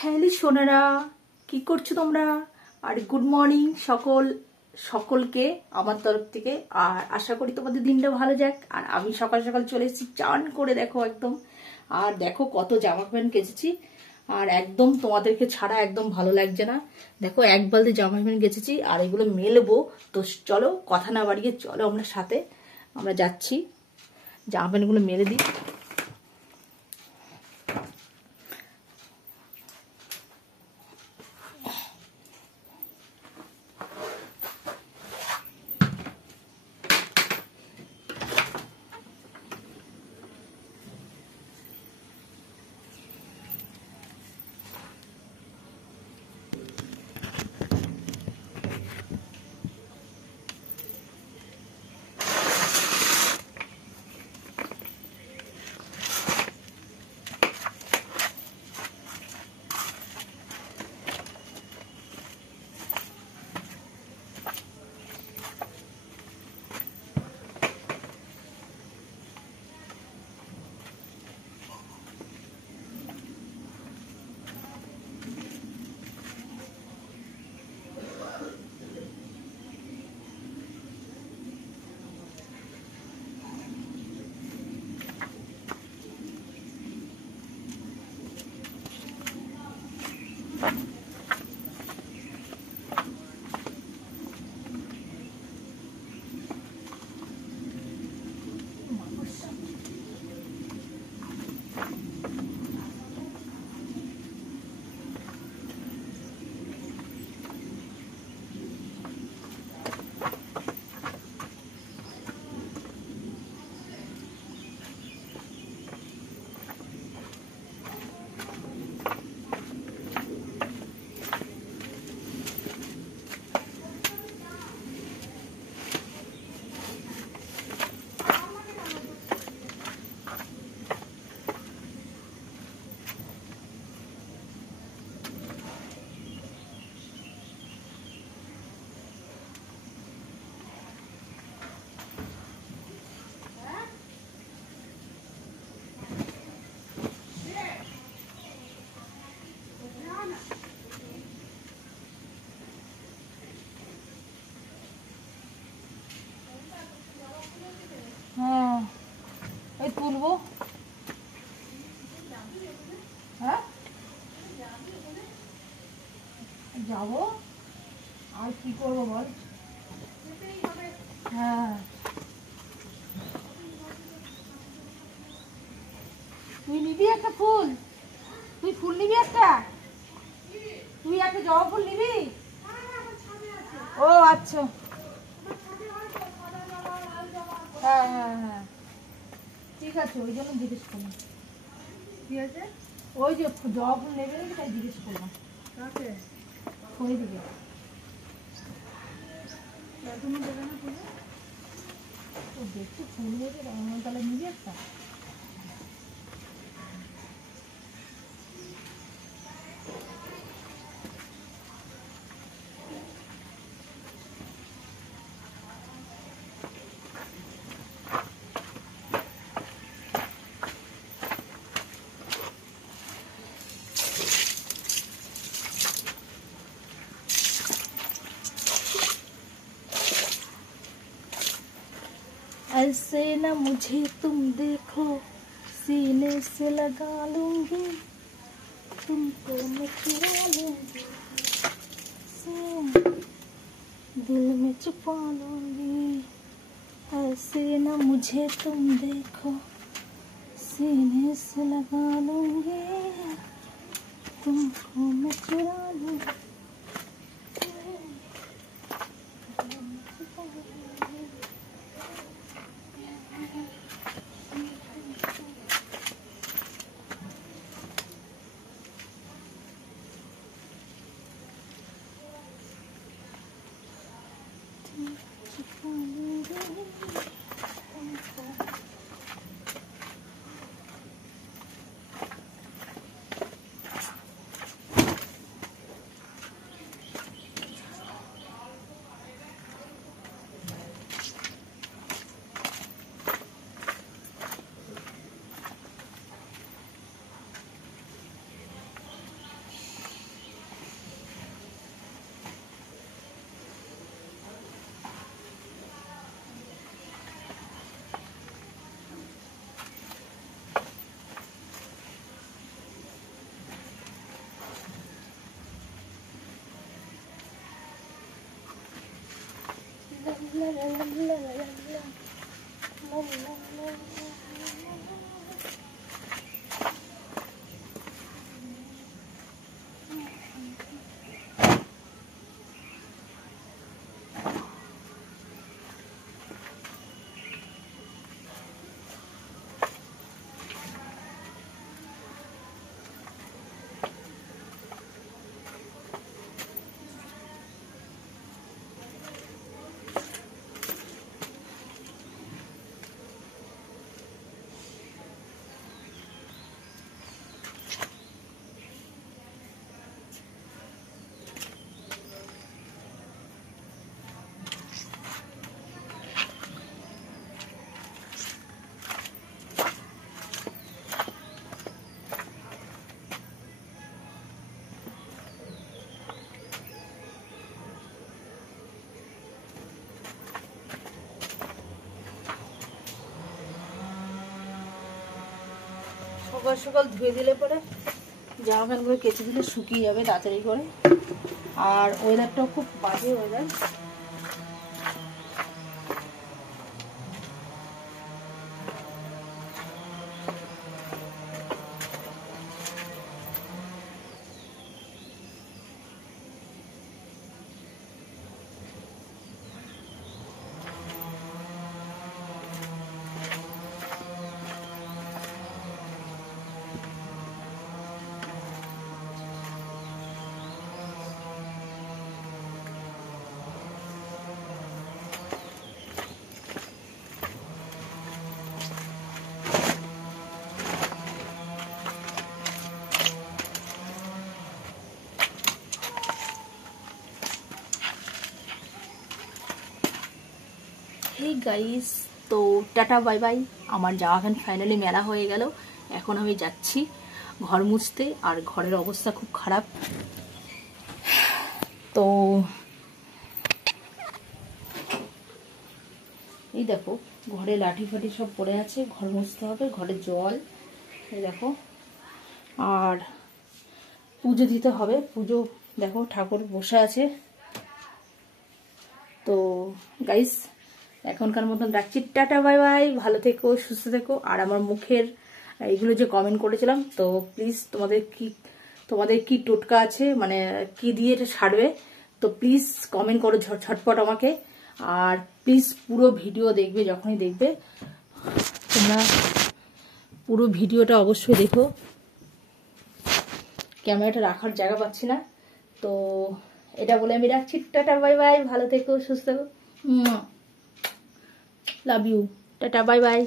Hello Sonara, কি করছো তোমরা? আর গুড মর্নিং সকলকে আমার তরফ থেকে। আর আশা করি তোমাদের দিনটা ভালো যাক। আর আমি সকাল সকাল চলে এসেছি চান করে, দেখো একদম। আর দেখো কত জামা প্যান্ট কেচেছি, আর একদম তোমাদেরকে ছাড়া একদম ভালো লাগছে না। দেখো এক বালতি জামা প্যান্ট কেচেছি, আর এগুলো মেলবো। তো চলো কথা না বাড়িয়ে চলো আমরা যাচ্ছি, জামা প্যান্টগুলো মেলে দিই। হ্যাঁ, এই তুলবো। হ্যাঁ যাবো, আর কি করবো বল। হ্যাঁ, তুই নিবি একটা ফুল? তুই ফুল নিবি একটা? তুই একটা জবা ফুল নিবি? ও আচ্ছা, হ্যাঁ হ্যাঁ হ্যাঁ ঠিক আছে, ওই জন্য জিজ্ঞেস করলাম। ঠিক আছে, ওই যে জবা ফুল নেবে নাকি তাই জিজ্ঞেস করলাম। ওই দিকে দেখছি ফুল হয়েছে, তাহলে নিবি একটা? ऐसे न मुझे तुम देखो, सीने से लगा लूंगी, तुमको मैं चुरा लूंगी, दिल में छुपा लूंगी। ऐसे न मुझे तुम देखो, सीने से लगा लूंगी, तुमको मैं चुरा लूंगी। সকাল সকাল ধুয়ে দিলে পরে জামা প্যান্টগুলো কেচে দিলে শুকিয়ে যাবে তাড়াতাড়ি করে। আর ওয়েদারটাও খুব বাজে ওয়েদার। হে গাইস, তো টাটা বাই বাই। আমার জামা প্যান্ট ফাইনালি মেলা হয়ে গেল। এখন আমি যাচ্ছি ঘর মুছতে, আর ঘরের অবস্থা খুব খারাপ। তো এই দেখো ঘরে লাঠি ফাটি সব পড়ে আছে, ঘর মুছতে হবে, ঘরে জল, এই দেখো। আর পুজো দিতে হবে, পুজো দেখো ঠাকুর বসে আছে। তো গাইস এখনকার মতন রাখছি, টাটা বাই বাই। ভালো থেকো, সুস্থ থেকো। আর আমার মুখের এইগুলো যে কমেন্ট করেছিলাম, তো প্লিজ তোমাদের কি টোটকা আছে, মানে কি দিয়ে এটা সারবে, তো প্লিজ কমেন্ট করো ঝটপট আমাকে। আর প্লিজ পুরো ভিডিও দেখবে, যখনই দেখবে তোমরা পুরো ভিডিওটা অবশ্যই দেখো। ক্যামেরাটা রাখার জায়গা পাচ্ছি না, তো এটা বলে আমি রাখছি, টাটা বাই বাই। ভালো থেকো, সুস্থ থেকো, love you, tata bye by.